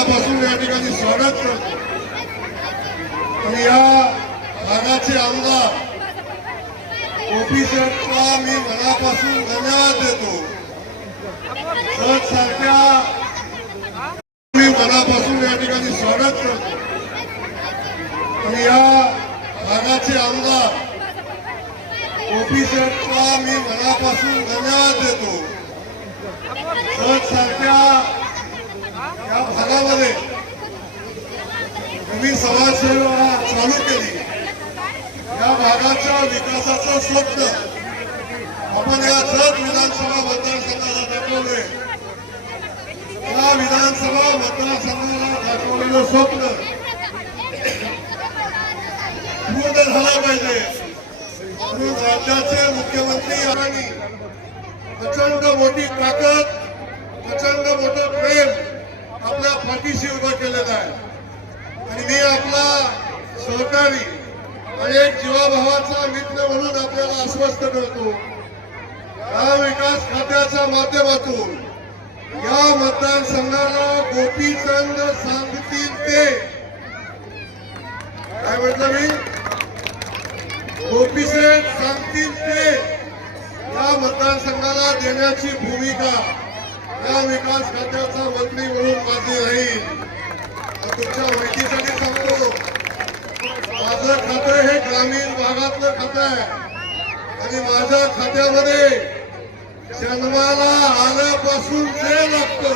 मनापासून या ठिकाणी स्वागत करतो. आणि या भागाचे आमदार ओपी शेठला मी मनापासून धन्यवाद देतो. सर सारख्या मी मनापासून या ठिकाणी स्वागत करतो. आणि या भागाचे आमदार ओपी शेठला मी मनापासून धन्यवाद देतो. सर सारख्या समाजसेवा चालू केली. या भागाच्या विकासाचं स्वप्न आपण या जत विधानसभा मतदारसंघाला दाखवले. या विधानसभा मतदारसंघाला दाखवलेलं स्वप्न पूर्ण झालं पाहिजे. म्हणून राज्याचे मुख्यमंत्री आणि प्रचंड मोठी ताकद प्रचंड मोठं प्रेम आपल्या पाठीशी उभं केलेलं आहे. सहकारी आणि एक जीवाभावाचा मित्र म्हणून आपल्याला आश्वस्त करतो. या विकास खात्याच्या माध्यमातून या मतदारसंघाला गोपीचंद सांगतील ते. काय म्हटलं मी? गोपीचंद सांगतील ते. या मतदारसंघाला देण्याची भूमिका या विकास खात्याचा मंत्री म्हणून माझी राहील. तुमच्या माझं खातं हे ग्रामीण भागातलं खातं. आहे आणि माझ्या खात्यामध्ये जन्माला आल्यापासून जे लागतं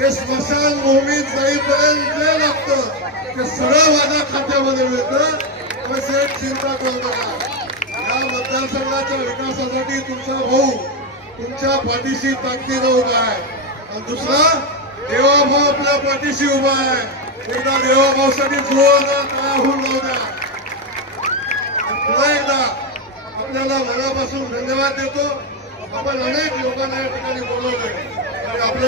ते स्मशानभूमीत जाईपर्यंत जे लागतं ते सगळं माझ्या खात्यामध्ये मिळतं. त्यामुळे चिंता करू नका. या मतदारसंघाच्या विकासासाठी तुमचा भाऊ तुमच्या पाठीशी ताकदीनं उभा आहे. आणि दुसरा देवाभाऊ आपल्या पाठीशी उभा आहे. एकदा देवाभाऊसाठी जोरदार तयार होऊन जाऊ पुन्हा एकदा आपल्याला मनापासून धन्यवाद देतो. आपण अनेक लोकांना या ठिकाणी बोलवले आणि आपल्या